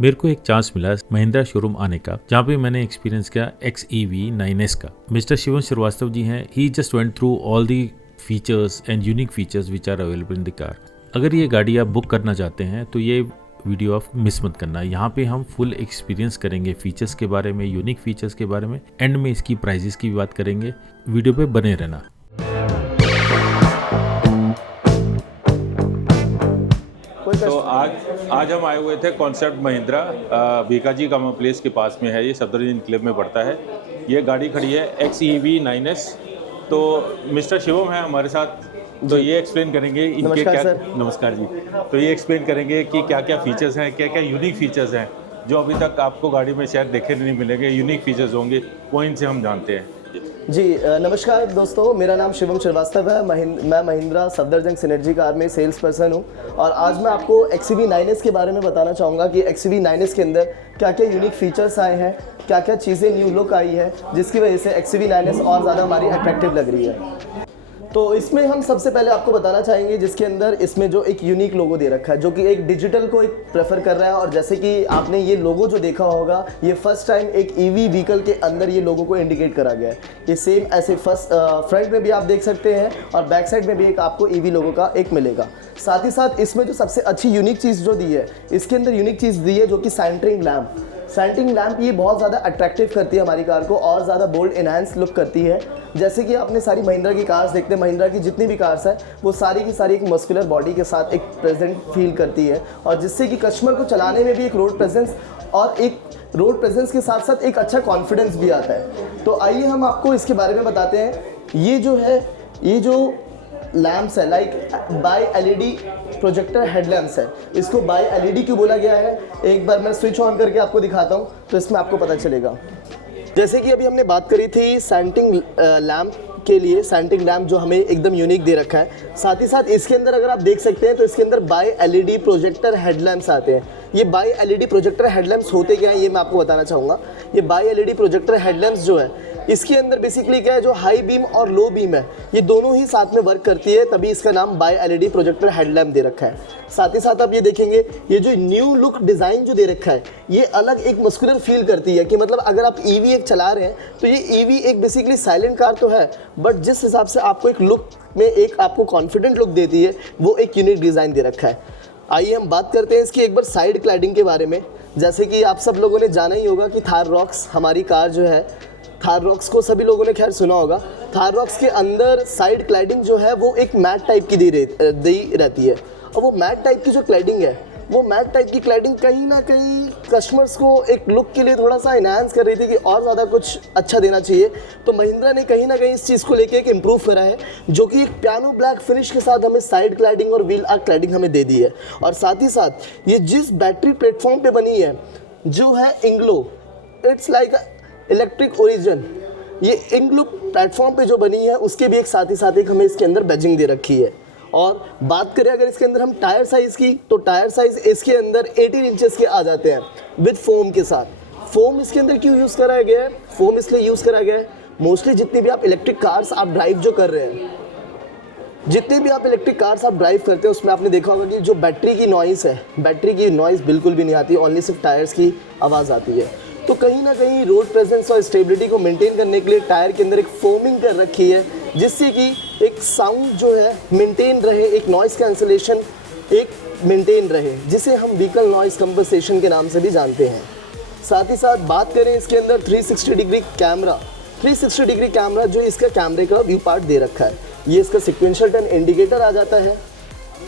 मेरे को एक चांस मिला महिंद्रा शोरूम आने का, जहाँ पे मैंने एक्सपीरियंस किया XEV 9S का। मिस्टर शिवम श्रीवास्तव जी हैं, he just went through all the features and unique features which are available in the car. अगर ये गाड़ी आप बुक करना चाहते हैं तो ये वीडियो आप मिस मत करना। यहाँ पे हम फुल एक्सपीरियंस करेंगे फीचर्स के बारे में, यूनिक फीचर्स के बारे में, एंड में इसकी प्राइजेस की भी बात करेंगे। वीडियो पे बने रहना। तो आज हम आए हुए थे कॉन्सेप्ट महिंद्रा बीकाजी कामा प्लेस के पास में है, ये सफदरजंग एन्क्लेव में पड़ता है। ये गाड़ी खड़ी है XEV 9S। तो मिस्टर शिवम है हमारे साथ, तो ये एक्सप्लेन करेंगे इनके क्या। नमस्कार जी। तो ये एक्सप्लेन करेंगे कि क्या क्या फीचर्स हैं, क्या क्या यूनिक फीचर्स हैं जो अभी तक आपको गाड़ी में शायद देखे नहीं मिलेंगे। यूनिक फीचर्स होंगे वो इनसे हम जानते हैं। जी नमस्कार दोस्तों, मेरा नाम शिवम श्रीवास्तव है। मैं महिंद्रा सफदरजंग सिनर्जी कार में सेल्स पर्सन हूँ और आज मैं आपको XEV 9S के बारे में बताना चाहूँगा कि XEV 9S के अंदर क्या क्या यूनिक फीचर्स आए हैं, क्या क्या चीज़ें न्यू लुक आई है जिसकी वजह से XEV 9S और ज़्यादा हमारी अट्रैक्टिव लग रही है। तो इसमें हम सबसे पहले आपको बताना चाहेंगे जिसके अंदर इसमें जो एक यूनिक लोगो दे रखा है जो कि एक डिजिटल को एक प्रेफर कर रहा है। और जैसे कि आपने ये लोगो जो देखा होगा, ये फर्स्ट टाइम एक EV व्हीकल के अंदर ये लोगो को इंडिकेट करा गया है। ये सेम ऐसे फ्रंट में भी आप देख सकते हैं और बैक साइड में भी एक आपको EV लोगो का एक मिलेगा। साथ ही साथ इसमें जो सबसे अच्छी यूनिक चीज़ जो दी है, इसके अंदर यूनिक चीज़ दी है जो कि सेंटरिंग लैम्प। सेंटरिंग लैम्प ये बहुत ज़्यादा अट्रैक्टिव करती है हमारी कार को और ज़्यादा बोल्ड इनहैंस लुक करती है। जैसे कि आपने सारी महिंद्रा की कार्स देखते हैं, महिंद्रा की जितनी भी कार्स है वो सारी की सारी एक मस्कुलर बॉडी के साथ एक प्रेजेंट फील करती है और जिससे कि कस्टमर को चलाने में भी एक रोड प्रेजेंस और एक रोड प्रेजेंस के साथ साथ एक अच्छा कॉन्फिडेंस भी आता है। तो आइए हम आपको इसके बारे में बताते हैं। ये जो लैम्प्स है like by LED projector headlamps है। इसको बाई LED क्यों बोला गया है, एक बार मैं स्विच ऑन करके आपको दिखाता हूँ तो इसमें आपको पता चलेगा। जैसे कि अभी हमने बात करी थी सेंटिंग लैम्प के लिए, सेंटिंग लैम्प जो हमें एकदम यूनिक दे रखा है। साथ ही साथ इसके अंदर अगर आप देख सकते हैं तो इसके अंदर बाई LED प्रोजेक्टर हेडलैम्प्स आते हैं। ये बाई LED प्रोजेक्टर हेडलैम्प्स होते क्या हैं ये मैं आपको बताना चाहूँगा। ये बाई LED प्रोजेक्टर हेडलैम्प्स जो है इसके अंदर बेसिकली क्या है, जो हाई बीम और लो बीम है ये दोनों ही साथ में वर्क करती है, तभी इसका नाम बाई LED प्रोजेक्टर हेडलैम्प दे रखा है। साथ ही साथ आप ये देखेंगे ये जो न्यू लुक डिज़ाइन जो दे रखा है ये अलग एक मस्कुलर फील करती है कि मतलब अगर आप EV एक चला रहे हैं तो ये EV एक बेसिकली साइलेंट कार तो है, बट जिस हिसाब से आपको एक लुक में एक आपको कॉन्फिडेंट लुक देती है वो एक यूनिक डिज़ाइन दे रखा है। आइए हम बात करते हैं इसकी एक बार साइड क्लैडिंग के बारे में। जैसे कि आप सब लोगों ने जाना ही होगा कि थार रॉक्स हमारी कार जो है, थार रॉक्स को सभी लोगों ने खैर सुना होगा। थार रॉक्स के अंदर साइड क्लैडिंग जो है वो एक मैट टाइप की दी रहती है और वो मैट टाइप की जो क्लैडिंग है वो मैट टाइप की क्लैडिंग कहीं ना कहीं कस्टमर्स को एक लुक के लिए थोड़ा सा इनहांस कर रही थी कि और ज़्यादा कुछ अच्छा देना चाहिए। तो महिंद्रा ने कहीं ना कहीं इस चीज़ को लेके एक इम्प्रूव करा है जो कि एक पियानो ब्लैक फिनिश के साथ हमें साइड क्लैडिंग और व्हील आर्क क्लैडिंग हमें दे दी है। और साथ ही साथ ये जिस बैटरी प्लेटफॉर्म पे बनी है जो है इंग्लो, इट्स लाइक इलेक्ट्रिक ओरिजिन, ये इंग्लो प्लेटफॉर्म पे जो बनी है उसके भी एक साथ ही साथ एक हमें इसके अंदर बैजिंग दे रखी है। और बात करें अगर इसके अंदर हम टायर साइज़ की, तो टायर साइज़ इसके अंदर 18 इंचेस के आ जाते हैं विद फोम के साथ। फोम इसके अंदर क्यों यूज़ करा गया है, फोम इसलिए यूज़ करा गया है मोस्टली जितनी भी आप इलेक्ट्रिक कार्स आप ड्राइव जो कर रहे हैं, जितने भी आप इलेक्ट्रिक कार्स आप ड्राइव करते हैं उसमें आपने देखा होगा कि जो बैटरी की नॉइस है, बैटरी की नॉइस बिल्कुल भी नहीं आती, ओनली सिर्फ टायर्स की आवाज़ आती है। तो कहीं ना कहीं रोड प्रेजेंस और स्टेबिलिटी को मेंटेन करने के लिए टायर के अंदर एक फोमिंग कर रखी है जिससे कि एक साउंड जो है मेंटेन रहे, एक नॉइस कैंसलेशन एक मेंटेन रहे, जिसे हम व्हीकल नॉइस कंपनसेशन के नाम से भी जानते हैं। साथ ही साथ बात करें इसके अंदर 360 डिग्री कैमरा, 360 डिग्री कैमरा जो इसका कैमरे का व्यू पार्ट दे रखा है, ये इसका सिक्वेंशियल टर्न इंडिकेटर आ जाता है।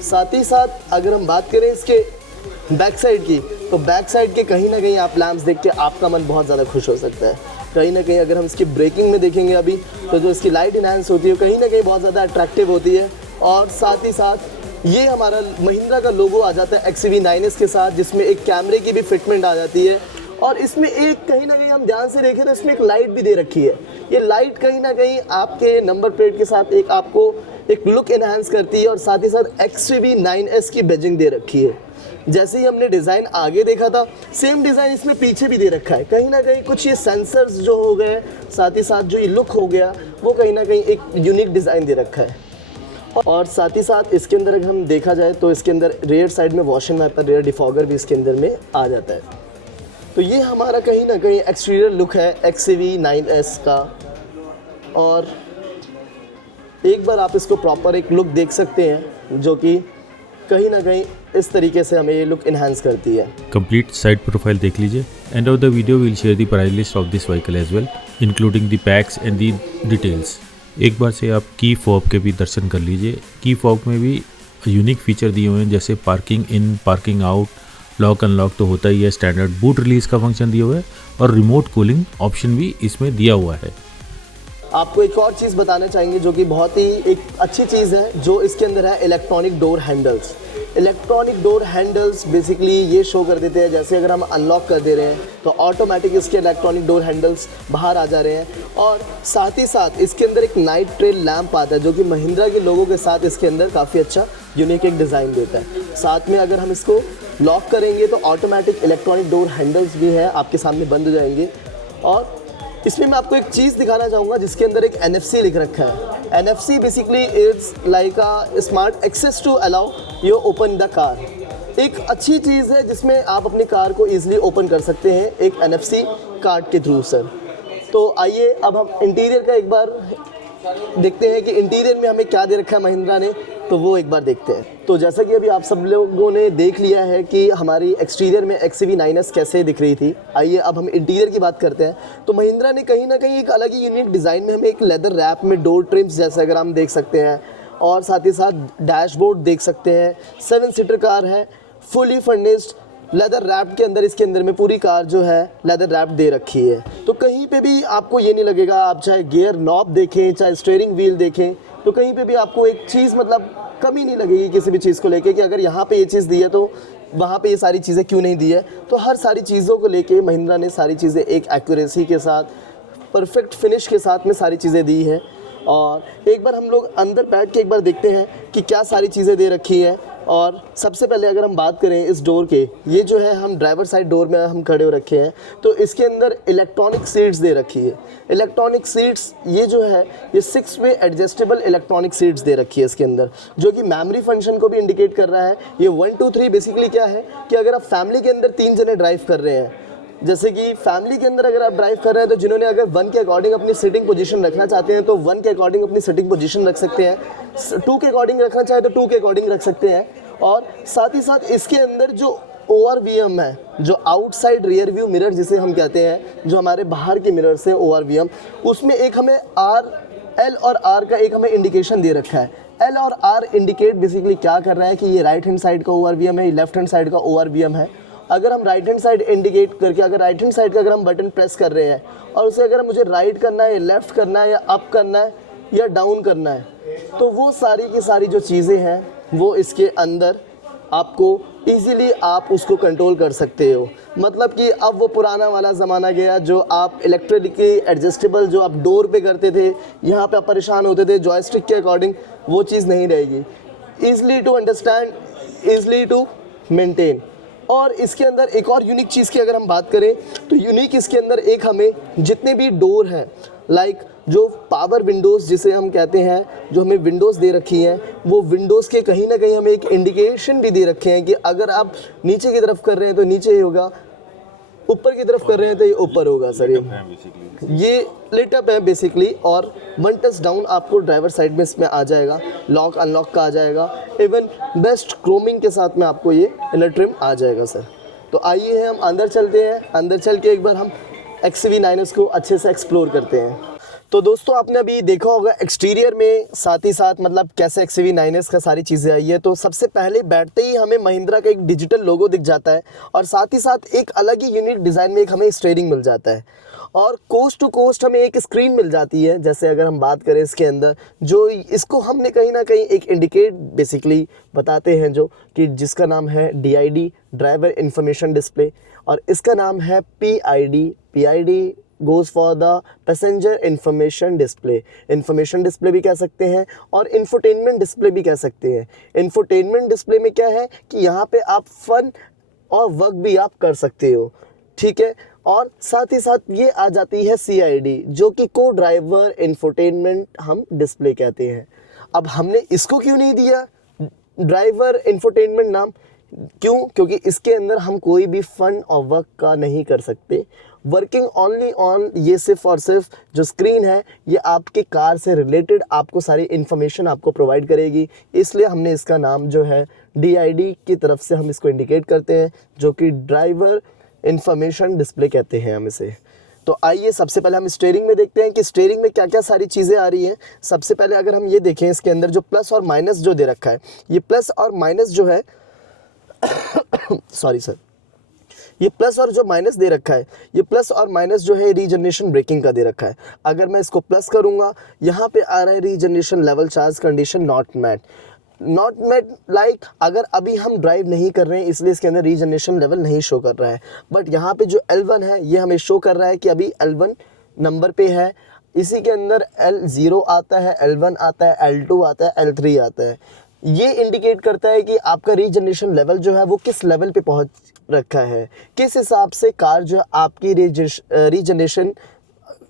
साथ ही साथ अगर हम बात करें इसके बैक साइड की, तो बैक साइड के कहीं ना कहीं आप लैम्प्स देख के आपका मन बहुत ज़्यादा खुश हो सकता है। कहीं ना कहीं अगर हम इसकी ब्रेकिंग में देखेंगे अभी तो जो इसकी लाइट इनहैंस होती है कहीं ना कहीं बहुत ज़्यादा अट्रैक्टिव होती है। और साथ ही साथ ये हमारा महिंद्रा का लोगो आ जाता है XEV 9S के साथ, जिसमें एक कैमरे की भी फिटमेंट आ जाती है और इसमें एक कहीं ना कहीं हम ध्यान से देखें तो इसमें एक लाइट भी दे रखी है। ये लाइट कहीं ना कहीं आपके नंबर प्लेट के साथ एक आपको एक लुक इनहांस करती है और साथ ही साथ XEV 9S की बैजिंग दे रखी है। जैसे ही हमने डिज़ाइन आगे देखा था सेम डिज़ाइन इसमें पीछे भी दे रखा है। कहीं ना कहीं कुछ ये सेंसर्स जो हो गए, साथ ही साथ जो ये लुक हो गया वो कहीं ना कहीं एक यूनिक डिज़ाइन दे रखा है। और साथ ही साथ इसके अंदर अगर हम देखा जाए तो इसके अंदर रेयर साइड में wash and wiper rear defogger भी इसके अंदर में आ जाता है। तो ये हमारा कहीं ना कहीं एक्सटीरियर लुक है XCV 9S का, और एक बार आप इसको प्रॉपर एक लुक देख सकते हैं जो कि कहीं ना कहीं इस तरीके से हमें ये लुक इन्हांस करती है। कंप्लीट साइड प्रोफाइल देख लीजिए। End of the video will share the price list of this vehicle as well including the packs and the details. एक बार से आप की फॉब के भी दर्शन कर लीजिए। की फॉब में भी यूनिक फीचर दिए हुए हैं, जैसे पार्किंग इन, पार्किंग आउट, लॉक अनलॉक तो होता ही है, स्टैंडर्ड बूट रिलीज का फंक्शन दिया हुआ है और रिमोट कूलिंग ऑप्शन भी इसमें दिया हुआ है। आपको एक और चीज़ बताना चाहेंगे जो कि बहुत ही एक अच्छी चीज़ है जो इसके अंदर है, electronic door handles. Electronic door handles basically ये शो कर देते हैं, जैसे अगर हम अनलॉक कर दे रहे हैं तो ऑटोमेटिक इसके इलेक्ट्रॉनिक डोर हैंडल्स बाहर आ जा रहे हैं, और साथ ही साथ इसके अंदर एक नाइट ट्रेल लैंप आता है जो कि महिंद्रा के लोगों के साथ इसके अंदर काफ़ी अच्छा यूनिक एक डिज़ाइन देता है। साथ में अगर हम इसको लॉक करेंगे तो ऑटोमेटिक इलेक्ट्रॉनिक डोर हैंडल्स भी है आपके सामने बंद हो जाएंगे। और इसमें मैं आपको एक चीज़ दिखाना चाहूँगा जिसके अंदर एक NFC लिख रखा है। NFC basically it's like a smart access to allow you open the car. एक अच्छी चीज़ है जिसमें आप अपनी कार को ईजिली ओपन कर सकते हैं एक NFC कार्ड के थ्रू सर। तो आइए अब हम इंटीरियर का एक बार देखते हैं कि इंटीरियर में हमें क्या दे रखा है महिंद्रा ने, तो वो एक बार देखते हैं। तो जैसा कि अभी आप सब लोगों ने देख लिया है कि हमारी एक्सटीरियर में XCV 9S कैसे दिख रही थी, आइए अब हम इंटीरियर की बात करते हैं। तो महिंद्रा ने कहीं ना कहीं एक अलग ही यूनिक डिज़ाइन में हमें एक लेदर रैप में डोर ट्रिम्स जैसे अगर हम देख सकते हैं, और साथ ही साथ डैशबोर्ड देख सकते हैं। 7 सीटर कार है, फुली फर्निश्ड लेदर रैप के अंदर, इसके अंदर में पूरी कार जो है लेदर रैप दे रखी है। तो कहीं पे भी आपको ये नहीं लगेगा, आप चाहे गियर नॉब देखें, चाहे स्टीयरिंग व्हील देखें, तो कहीं पे भी आपको एक चीज़ मतलब कमी नहीं लगेगी किसी भी चीज़ को लेके कि अगर यहाँ पे ये चीज़ दी है तो वहाँ पे ये सारी चीज़ें क्यों नहीं दी है। तो हर सारी चीज़ों को लेके महिंद्रा ने सारी चीज़ें एक एक्यूरेसी के साथ, परफेक्ट फिनिश के साथ में सारी चीज़ें दी है। और एक बार हम लोग अंदर बैठ के एक बार देखते हैं कि क्या सारी चीज़ें दे रखी है। और सबसे पहले अगर हम बात करें इस डोर के, ये जो है हम ड्राइवर साइड डोर में हम खड़े हो रखे हैं, तो इसके अंदर इलेक्ट्रॉनिक सीट्स दे रखी है। इलेक्ट्रॉनिक सीट्स ये जो है ये 6 वे एडजस्टेबल इलेक्ट्रॉनिक सीट्स दे रखी है इसके अंदर, जो कि मेमोरी फंक्शन को भी इंडिकेट कर रहा है। ये 1 2 3 बेसिकली क्या है कि अगर आप फैमिली के अंदर 3 जने ड्राइव कर रहे हैं, जैसे कि फैमिली के अंदर अगर आप ड्राइव कर रहे हैं तो जिन्होंने अगर 1 के अकॉर्डिंग अपनी सिटिंग पोजीशन रखना चाहते हैं तो 1 के अकॉर्डिंग अपनी सिटिंग पोजीशन रख सकते हैं, 2 के अकॉर्डिंग रखना चाहे तो 2 के अकॉर्डिंग रख सकते हैं। और साथ ही साथ इसके अंदर जो ORVM है, जो आउटसाइड रियर व्यू मिरर जिसे हम कहते हैं, जो हमारे बाहर के मिरर से ORVM, उसमें एक हमें L और R का एक हमें इंडिकेशन दे रखा है। L और R इंडिकेट बेसिकली क्या कर रहा है कि ये राइट हैंड साइड का ORVM है, ये लेफ्ट हैंड साइड का ORVM है। अगर हम राइट हैंड साइड इंडिकेट करके, अगर राइट हैंड साइड का अगर हम बटन प्रेस कर रहे हैं और उसे अगर मुझे राइट करना है, लेफ़्ट करना है, या अप करना है, या डाउन करना है, तो वो सारी की सारी जो चीज़ें हैं वो इसके अंदर आपको इजीली आप उसको कंट्रोल कर सकते हो। मतलब कि अब वो पुराना वाला ज़माना गया जो आप इलेक्ट्रिकली एडजस्टेबल जो आप डोर पे करते थे, यहाँ पे आप परेशान होते थे जॉयस्टिक के अकॉर्डिंग, वो चीज़ नहीं रहेगी। Easily to understand, easily to maintain. और इसके अंदर एक और यूनिक चीज़ की अगर हम बात करें तो यूनिक इसके अंदर एक हमें जितने भी डोर हैं, लाइक जो पावर विंडोज़ जिसे हम कहते हैं, जो हमें विंडोज़ दे रखी हैं, वो विंडोज़ के कहीं ना कहीं हमें एक इंडिकेशन भी दे रखे हैं कि अगर आप नीचे की तरफ कर रहे हैं तो नीचे ही होगा, ऊपर की तरफ कर रहे हैं तो ये ऊपर होगा सर। ये लिट अप है बेसिकली। और 1 टच डाउन आपको ड्राइवर साइड में इसमें आ जाएगा, लॉक अनलॉक का आ जाएगा, इवन बेस्ट क्रोमिंग के साथ में आपको ये इनर ट्रिम आ जाएगा सर। तो आइए हम अंदर चलते हैं, अंदर चल के एक बार हम XCV 9S को अच्छे से एक्सप्लोर करते हैं। तो दोस्तों आपने अभी देखा होगा एक्सटीरियर में, साथ ही साथ मतलब कैसे XCV 9S का सारी चीज़ें आई है। तो सबसे पहले बैठते ही हमें महिंद्रा का एक डिजिटल लोगो दिख जाता है, और साथ ही साथ एक अलग ही यूनिक डिज़ाइन में एक हमें स्टीयरिंग मिल जाता है, और कोस्ट टू कोस्ट हमें एक स्क्रीन मिल जाती है। जैसे अगर हम बात करें इसके अंदर, जो इसको हमने कहीं ना कहीं एक इंडिकेट बेसिकली बताते हैं, जो कि जिसका नाम है DID, ड्राइवर इंफॉर्मेशन डिस्प्ले, और इसका नाम है PID goes for the passenger information display. Information display भी कह सकते हैं और इंफोटेनमेंट डिस्प्ले भी कह सकते हैं। इंफोटेनमेंट डिस्प्ले में क्या है कि यहाँ पे आप फन और वर्क भी आप कर सकते हो, ठीक है। और साथ ही साथ ये आ जाती है CID, जो कि को ड्राइवर इंफोटेनमेंट हम डिस्प्ले कहते हैं। अब हमने इसको क्यों नहीं दिया ड्राइवर इंफोटेनमेंट नाम, क्यों? क्योंकि इसके अंदर हम कोई भी फन और वर्क का नहीं कर सकते। वर्किंग ओनली ऑन, ये सिर्फ और सिर्फ जो स्क्रीन है ये आपके कार से रिलेटेड आपको सारी इन्फॉर्मेशन आपको प्रोवाइड करेगी, इसलिए हमने इसका नाम जो है DID की तरफ से हम इसको इंडिकेट करते हैं, जो कि ड्राइवर इंफॉर्मेशन डिस्प्ले कहते हैं हम इसे। तो आइए सबसे पहले हम स्टीयरिंग में देखते हैं कि स्टीयरिंग में क्या क्या सारी चीज़ें आ रही हैं। सबसे पहले अगर हम ये देखें, इसके अंदर जो प्लस और माइनस जो दे रखा है, ये प्लस और माइनस जो है सॉरी सर, ये प्लस और जो माइनस दे रखा है, ये प्लस और माइनस जो है रीजनरेशन ब्रेकिंग का दे रखा है। अगर मैं इसको प्लस करूँगा, यहाँ पे आ रहा है regeneration level charge condition not met. Not met like अगर अभी हम ड्राइव नहीं कर रहे हैं इसलिए इसके अंदर रीजनरेशन लेवल नहीं शो कर रहा है, बट यहाँ पे जो L1 है ये हमें शो कर रहा है कि अभी L1 नंबर पे है। इसी के अंदर L0 आता है, L1 आता है, L2 आता है, L3 आता है। ये इंडिकेट करता है कि आपका रीजनरेशन लेवल जो है वो किस लेवल पे पहुँच रखा है, किस हिसाब से कार जो है आपकी रीजनरेशन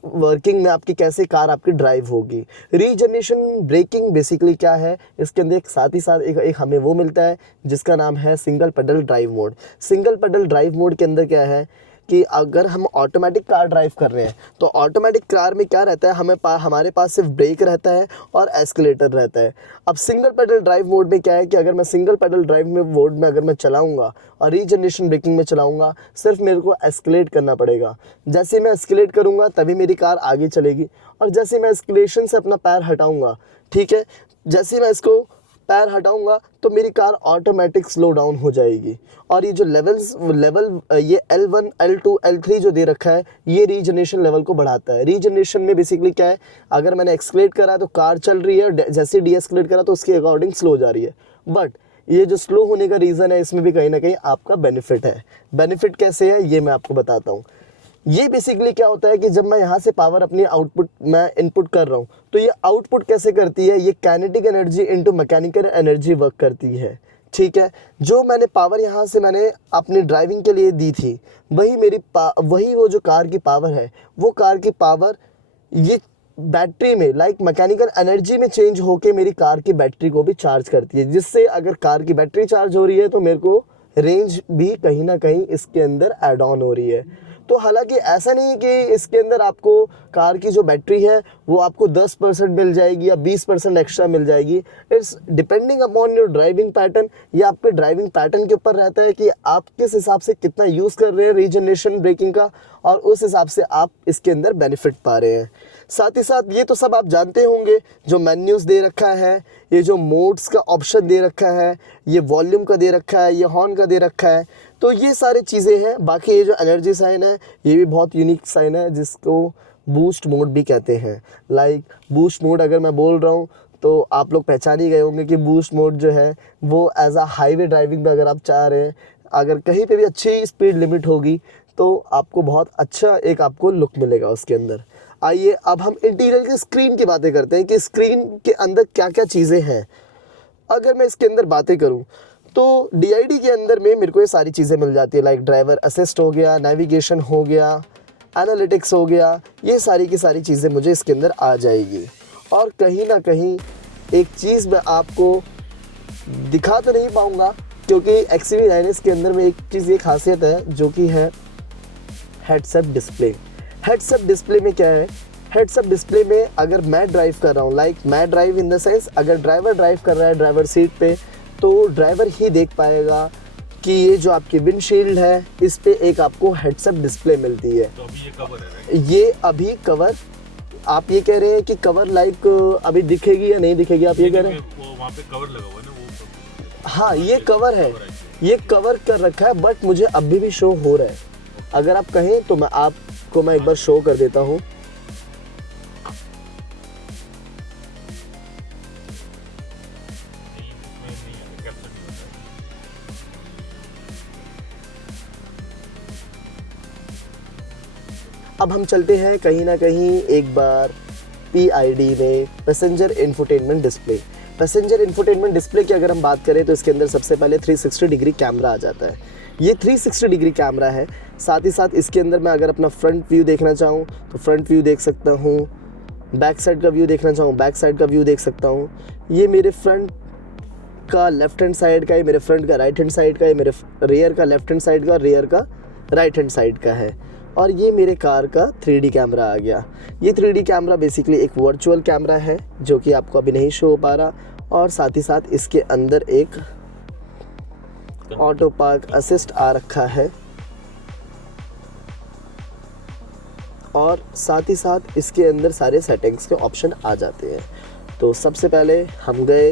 वर्किंग में आपकी कैसे कार आपकी ड्राइव होगी। रीजनरेशन ब्रेकिंग बेसिकली क्या है, इसके अंदर एक साथ ही साथ एक हमें वो मिलता है जिसका नाम है single pedal drive mode. Single pedal drive mode के अंदर क्या है कि अगर हम ऑटोमेटिक कार ड्राइव कर रहे हैं तो ऑटोमेटिक कार में क्या रहता है, हमारे पास सिर्फ ब्रेक रहता है और एस्केलेटर रहता है। अब सिंगल पेडल ड्राइव मोड में क्या है कि अगर मैं सिंगल पेडल ड्राइव में मोड में अगर मैं चलाऊंगा और रीजनरेशन ब्रेकिंग में चलाऊंगा, सिर्फ मेरे को एस्केलेट करना पड़ेगा। जैसे मैं एस्केलेट करूंगा तभी मेरी कार आगे चलेगी, और जैसे मैं एस्केलेशन से अपना पैर हटाऊंगा, ठीक है, जैसे मैं इसको पैर हटाऊंगा तो मेरी कार ऑटोमेटिक स्लो डाउन हो जाएगी। और ये जो लेवल ये L1, L2, L3 जो दे रखा है ये रीजनरेशन लेवल को बढ़ाता है। रीजनरेशन में बेसिकली क्या है, अगर मैंने एक्सलेट करा तो कार चल रही है, जैसे डीएक्सलेट करा तो उसके अकॉर्डिंग स्लो जा रही है। बट ये जो स्लो होने का रीज़न है इसमें भी कहीं ना कहीं आपका बेनिफिट है। बेनिफिट कैसे है ये मैं आपको बताता हूँ। ये बेसिकली क्या होता है कि जब मैं यहाँ से पावर अपनी आउटपुट मैं इनपुट कर रहा हूँ तो ये आउटपुट कैसे करती है, ये kinetic energy into mechanical energy work करती है, ठीक है। जो मैंने पावर यहाँ से मैंने अपनी ड्राइविंग के लिए दी थी, वही वो जो कार की पावर है, वो कार की पावर ये बैटरी में लाइक मैकेनिकल एनर्जी में चेंज होके मेरी कार की बैटरी को भी चार्ज करती है, जिससे अगर कार की बैटरी चार्ज हो रही है तो मेरे को रेंज भी कहीं ना कहीं इसके अंदर ऐड ऑन हो रही है। तो हालांकि ऐसा नहीं कि इसके अंदर आपको कार की जो बैटरी है वो आपको 10% मिल जाएगी या 20% एक्स्ट्रा मिल जाएगी। It's depending upon your driving pattern. ये आपके ड्राइविंग पैटर्न के ऊपर रहता है कि आप किस हिसाब से कितना यूज़ कर रहे हैं रीजनरेशन ब्रेकिंग का, और उस हिसाब से आप इसके अंदर बेनिफिट पा रहे हैं। साथ ही साथ ये तो सब आप जानते होंगे, जो मेन्यूज़ दे रखा है, ये जो मोड्स का ऑप्शन दे रखा है, ये वॉल्यूम का दे रखा है, ये हॉर्न का दे रखा है, तो ये सारी चीज़ें हैं। बाकी ये जो एनर्जी साइन है ये भी बहुत यूनिक साइन है जिसको बूस्ट मोड भी कहते हैं। लाइक बूस्ट मोड अगर मैं बोल रहा हूँ तो आप लोग पहचान ही गए होंगे कि बूस्ट मोड जो है वो एज अ हाईवे ड्राइविंग में अगर आप चाह रहे हैं, अगर कहीं पे भी अच्छी स्पीड लिमिट होगी तो आपको बहुत अच्छा एक आपको लुक मिलेगा उसके अंदर। आइए अब हम इंटीरियर की स्क्रीन की बातें करते हैं कि स्क्रीन के अंदर क्या क्या चीज़ें हैं। अगर मैं इसके अंदर बातें करूं तो DID के अंदर में मेरे को ये सारी चीज़ें मिल जाती है, लाइक ड्राइवर असिस्ट हो गया, नेविगेशन हो गया, एनालिटिक्स हो गया, ये सारी की सारी चीज़ें मुझे इसके अंदर आ जाएगी। और कहीं ना कहीं एक चीज़ मैं आपको दिखा तो नहीं पाऊँगा क्योंकि XUV 9S के अंदर में एक चीज़ ये खासियत है जो कि है हेड्सअप डिस्प्ले। हेड्सअप डिस्प्ले में क्या है, हेड्सअप डिस्प्ले में अगर मैं ड्राइव कर रहा हूँ, लाइक मैं ड्राइव इन द सेंस अगर ड्राइवर ड्राइव कर रहा है ड्राइवर सीट पे, तो ड्राइवर ही देख पाएगा कि ये जो आपकी विंडशील्ड है इस पे एक आपको हेड्सअप डिस्प्ले मिलती है। तो अभी ये कवर है, ये अभी कवर, आप ये कह रहे हैं कि कवर लाइक अभी दिखेगी या नहीं दिखेगी, आप ये कह रहे हैं? वो वहाँ पे कवर लगा हुआ है ना, वो हाँ ये कवर है, ये कवर कर रखा है, बट मुझे अभी भी शो हो रहा है। अगर आप कहें तो मैं आपको एक बार शो कर देता हूँ। अब हम चलते हैं कहीं ना कहीं एक बार PID में, passenger infotainment display. Passenger infotainment display की अगर हम बात करें तो इसके अंदर सबसे पहले 360 डिग्री कैमरा आ जाता है। ये 360 डिग्री कैमरा है। साथ ही साथ इसके अंदर मैं अगर अपना फ्रंट व्यू देखना चाहूँ तो फ्रंट व्यू देख सकता हूँ, बैक साइड का व्यू देखना चाहूँ बैक साइड का व्यू देख सकता हूँ। ये मेरे फ्रंट का लेफ्ट हैंड साइड का है, मेरे फ्रंट का राइट हैंड साइड का है, मेरे रियर का लेफ्ट हैंड साइड का, रियर का राइट हैंड साइड का है। और ये मेरे कार का 3D कैमरा आ गया। ये 3D कैमरा बेसिकली एक वर्चुअल कैमरा है जो कि आपको अभी नहीं शो हो पा रहा, और साथ ही साथ इसके अंदर एक ऑटो पार्क असिस्ट आ रखा है, और साथ ही साथ इसके अंदर सारे सेटिंग्स के ऑप्शन आ जाते हैं। तो सबसे पहले हम गए,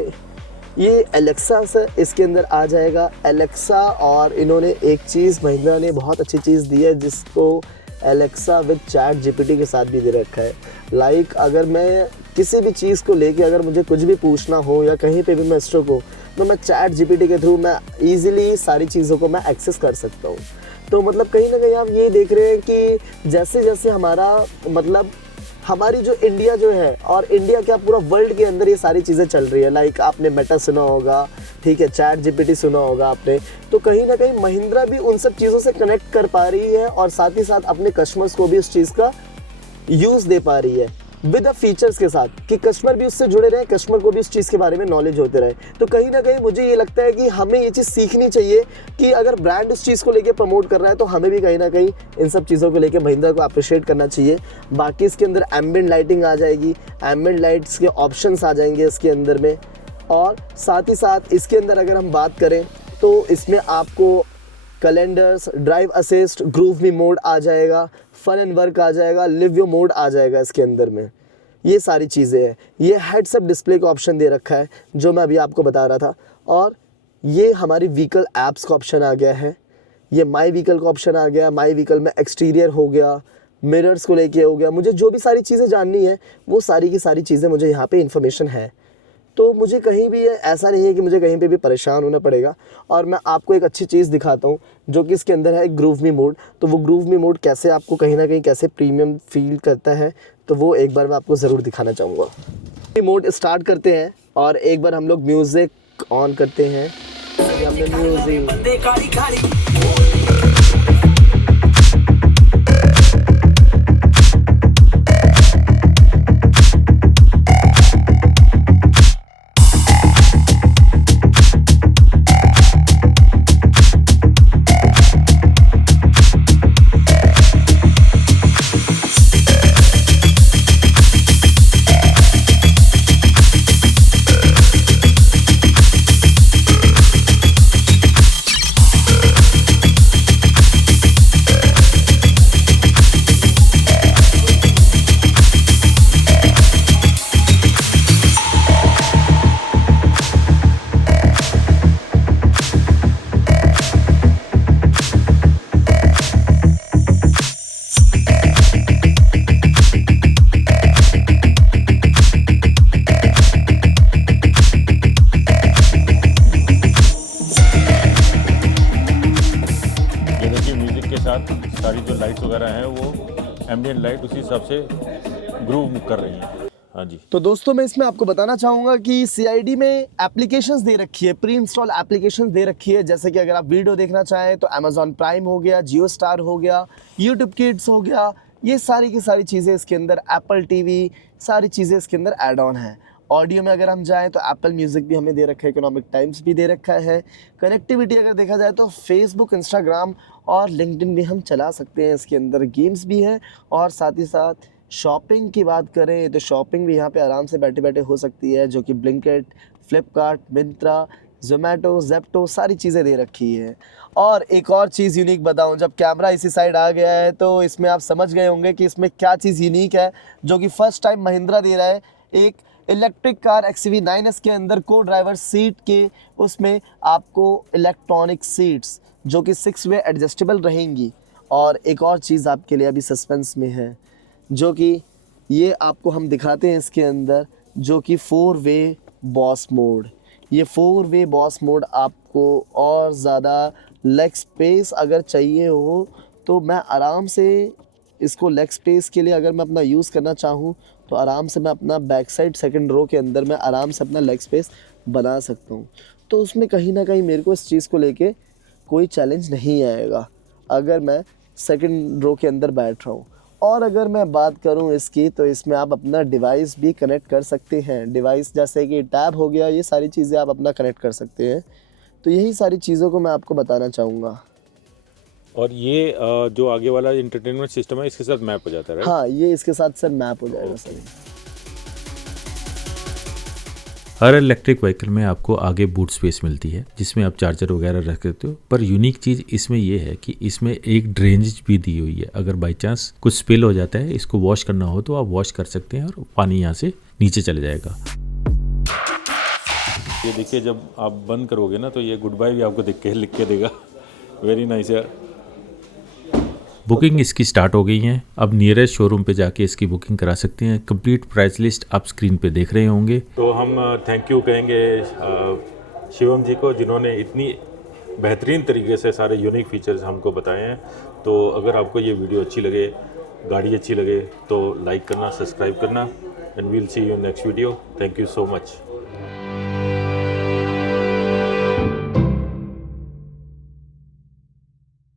ये एलेक्सा से इसके अंदर आ जाएगा एलेक्सा, और इन्होंने एक चीज़ महिंद्रा ने बहुत अच्छी चीज़ दी है जिसको एलेक्सा विद चैट जीपीटी के साथ भी दे रखा है। लाइक अगर मैं किसी भी चीज़ को लेके अगर मुझे कुछ भी पूछना हो या कहीं पे भी मैं स्ट्रोक हो, तो मैं चैट जीपीटी के थ्रू मैं ईजिली सारी चीज़ों को मैं एक्सेस कर सकता हूँ। तो मतलब कहीं ना कहीं आप ये देख रहे हैं कि जैसे जैसे हमारा मतलब हमारी जो इंडिया जो है, और इंडिया क्या पूरा वर्ल्ड के अंदर ये सारी चीज़ें चल रही है। लाइक आपने मेटा सुना होगा, ठीक है, चैट जीपीटी सुना होगा आपने, तो कहीं ना कहीं महिंद्रा भी उन सब चीज़ों से कनेक्ट कर पा रही है और साथ ही साथ अपने कस्टमर्स को भी उस चीज़ का यूज़ दे पा रही है विद द फीचर्स के साथ, कि कस्टमर भी उससे जुड़े रहे, कस्टमर को भी उस चीज़ के बारे में नॉलेज होते रहे। तो कहीं ना कहीं मुझे ये लगता है कि हमें ये चीज़ सीखनी चाहिए कि अगर ब्रांड उस चीज़ को लेके प्रमोट कर रहा है तो हमें भी कहीं ना कहीं इन सब चीज़ों को लेके महिंद्रा को अप्रिशिएट करना चाहिए। बाकी इसके अंदर एम्बिएंट लाइटिंग आ जाएगी, एम्बिएंट लाइट्स के ऑप्शंस आ जाएंगे इसके अंदर में, और साथ ही साथ इसके अंदर अगर हम बात करें तो इसमें आपको कैलेंडर्स, ड्राइव असिस्ट, ग्रूव मी मोड आ जाएगा, फन एंड वर्क आ जाएगा, लिव योर मोड आ जाएगा इसके अंदर में। ये सारी चीज़ें हैं। ये हेड्स अप डिस्प्ले का ऑप्शन दे रखा है जो मैं अभी आपको बता रहा था, और ये हमारी व्हीकल ऐप्स का ऑप्शन आ गया है। ये माई व्हीकल का ऑप्शन आ गया। माई व्हीकल में एक्सटीरियर हो गया, मिरर्स को लेके हो गया, मुझे जो भी सारी चीज़ें जाननी है वो सारी की सारी चीज़ें मुझे यहाँ पे इन्फॉर्मेशन है। तो मुझे कहीं भी ऐसा नहीं है कि मुझे कहीं पे भी परेशान होना पड़ेगा। और मैं आपको एक अच्छी चीज़ दिखाता हूँ जो कि इसके अंदर है ग्रूव मी मोड। तो वो ग्रूव मी मोड कैसे आपको कहीं ना कहीं कैसे प्रीमियम फील करता है, तो वो एक बार मैं आपको ज़रूर दिखाना चाहूँगा। मोड स्टार्ट करते हैं और एक बार हम लोग म्यूज़िक ऑन करते हैं। हमने म्यूज़िक सारी जो लाइट्स वगैरह हैं वो एम्बिएंट लाइट उसी हिसाब से ग्रूव कर रही हैं। हाँ जी। तो दोस्तों मैं इसमें आपको बताना चाहूँगा कि CID में एप्लीकेशंस दे रखी है, प्री इंस्टॉल एप्लीकेशंस दे रखी है। जैसे कि अगर आप वीडियो देखना चाहें तो Amazon प्राइम हो गया, जियो स्टार हो गया, यूट्यूब किड्स हो गया, ये सारी की सारी चीज़ें इसके अंदर, एप्पल TV, सारी चीज़ें इसके अंदर ऐड ऑन है। ऑडियो में अगर हम जाएं तो एप्पल म्यूज़िक भी हमें दे रखा है, इकोनॉमिक टाइम्स भी दे रखा है। कनेक्टिविटी अगर देखा जाए तो फेसबुक, इंस्टाग्राम और लिंक्डइन भी हम चला सकते हैं। इसके अंदर गेम्स भी हैं, और साथ ही साथ शॉपिंग की बात करें तो शॉपिंग भी यहाँ पे आराम से बैठे बैठे हो सकती है, जो कि ब्लिंकिट, फ्लिपकार्ट, मिंत्रा, जोमेटो, जेप्टो सारी चीज़ें दे रखी है। और एक और चीज़ यूनिक बताऊं, जब कैमरा इसी साइड आ गया है तो इसमें आप समझ गए होंगे कि इसमें क्या चीज़ यूनिक है, जो कि फर्स्ट टाइम महिंद्रा दे रहा है। एक इलेक्ट्रिक कार XUV 9S के अंदर को ड्राइवर सीट के उसमें आपको इलेक्ट्रॉनिक सीट्स जो कि 6 वे एडजस्टेबल रहेंगी। और एक और चीज़ आपके लिए अभी सस्पेंस में है, जो कि ये आपको हम दिखाते हैं इसके अंदर, जो कि 4 वे बॉस मोड। ये 4 वे बॉस मोड आपको और ज़्यादा लेग स्पेस अगर चाहिए हो तो मैं आराम से इसको लेग स्पेस के लिए अगर मैं अपना यूज़ करना चाहूँ तो आराम से मैं अपना बैक साइड सेकंड रो के अंदर मैं आराम से अपना लेग स्पेस बना सकता हूँ। तो उसमें कहीं ना कहीं मेरे को इस चीज़ को लेके कोई चैलेंज नहीं आएगा अगर मैं सेकंड रो के अंदर बैठ रहा हूँ। और अगर मैं बात करूं इसकी, तो इसमें आप अपना डिवाइस भी कनेक्ट कर सकते हैं। डिवाइस जैसे कि टैब हो गया, ये सारी चीज़ें आप अपना कनेक्ट कर सकते हैं। तो यही सारी चीज़ों को मैं आपको बताना चाहूँगा। और ये जो आगे वाला इंटरटेनमेंट सिस्टम है इसके साथ मैप हो जाता है, राइट? हाँ, ये इसके साथ सर मैप हो जाएगा सर। हर इलेक्ट्रिक व्हीकल में आपको आगे बूट स्पेस मिलती है जिसमें आप चार्जर वगैरह रख सकते हो, पर यूनिक चीज़ इसमें ये है कि इसमें एक ड्रेनेज भी दी हुई है। अगर बाई चांस कुछ स्पिल हो जाता है, इसको वॉश करना हो तो आप वॉश कर सकते हैं और पानी यहाँ से नीचे चले जाएगा। ये देखिए, जब आप बंद करोगे ना तो ये गुड बाय भी आपको लिख के देगा। वेरी नाइस यार। बुकिंग इसकी स्टार्ट हो गई है। अब नियरेस्ट शोरूम पे जाके इसकी बुकिंग करा सकते हैं। कंप्लीट प्राइस लिस्ट आप स्क्रीन पे देख रहे होंगे। तो हम थैंक यू कहेंगे शिवम जी को, जिन्होंने इतनी बेहतरीन तरीके से सारे यूनिक फीचर्स हमको बताए हैं। तो अगर आपको ये वीडियो अच्छी लगे, गाड़ी अच्छी लगे, तो लाइक करना, सब्सक्राइब करना, and we'll see you next video. Thank you so much.